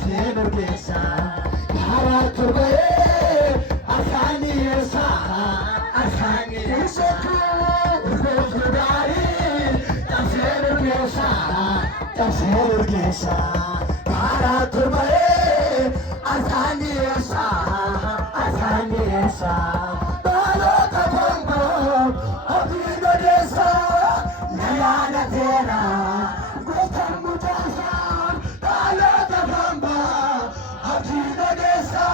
Tasenurgesa, Karaturbaye, Asaniesa, Asaniesa, Urgari, Tasenurgesa, Tasenurgesa, Karaturbaye, Asaniesa, Asaniesa, Balota Bombo, Abinodesa, Nayana Tera, Gotamutasa, Balota Bombo, Abinodesa,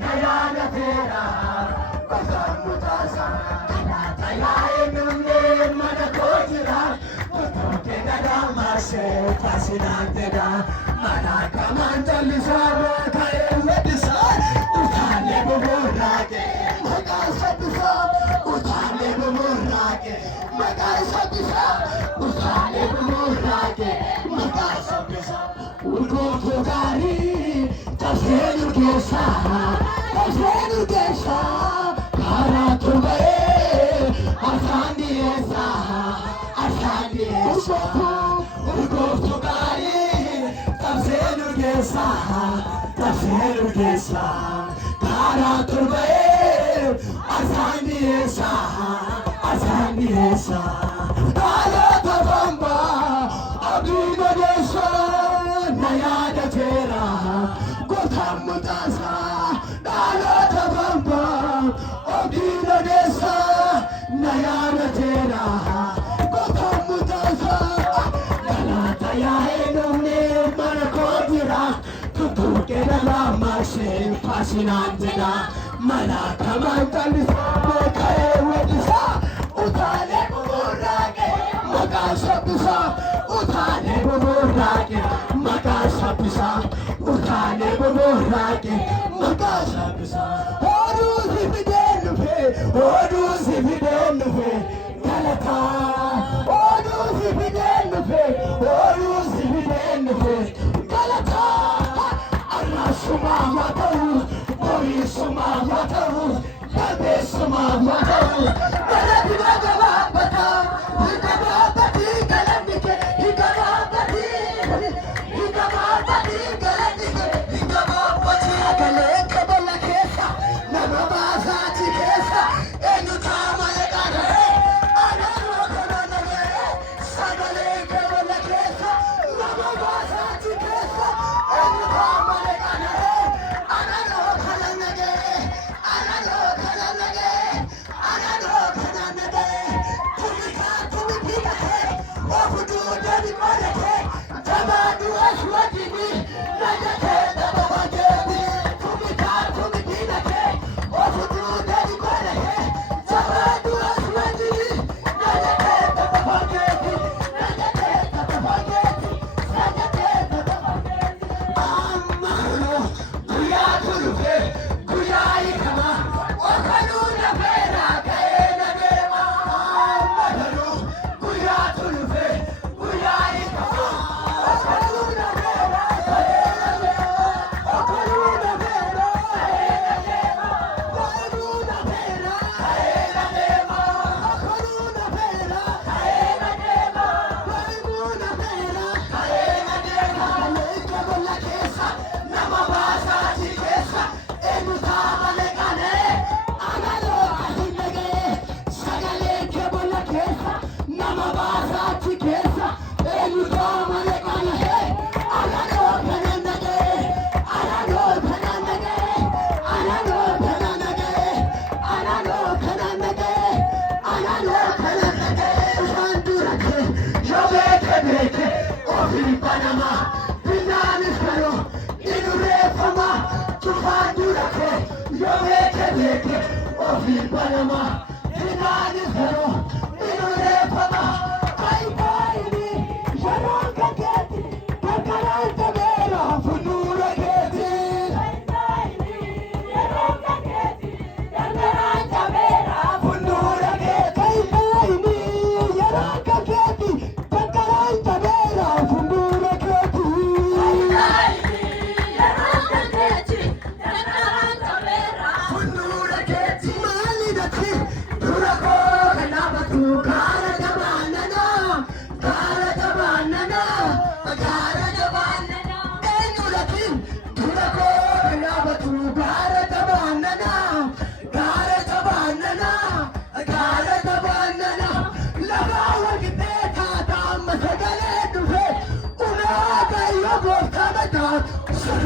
Nayana Tera, Gotamutasa, Anataya Manakotira, Potokeda Mase, Fascinateda, Manaka Lisaro, Kayedisa, Utane Burake, Magasabisa, Utane Burake, Magasabisa, Utane Burake, Magasabisa, Urgari, Tasenurgesa, Tasenurgesa, Karaturbaye, Asaniesa, Asaniesa, Urgari, Tasenurgesa, Tasenurgesa, Karaturbaye, Asaniesa, Asaniesa, Balota Bomba, Abinodesa, Nayana Tera, Gotamutasa, Balota Bomba, Abinodesa, Nayana Tera, Gotamutasa, Galataya Enone Manakotira, Tutukeda Mase, Fascinanteda, Manakamantalisa, Kayedisa, Utane Burake, Magasabisa, Utane Burake, Magasabisa, Utane Burake, Magasabisa, Odus Evidenufe, Galata, Odus Evidenufe, Galata, Arasuma Mataru, Borisuma Mataru, Babesuma Mataru, Galabigala Bata, Higabati Galanike, Higabati Galanike, Higabati Galeka Balakesa, Namabaza Tikesa, Enutama Legare, Anarokana, Sagaleka Balakesa, Namabaza Tikesa, Enutama Legare, Anarokana,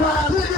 Father.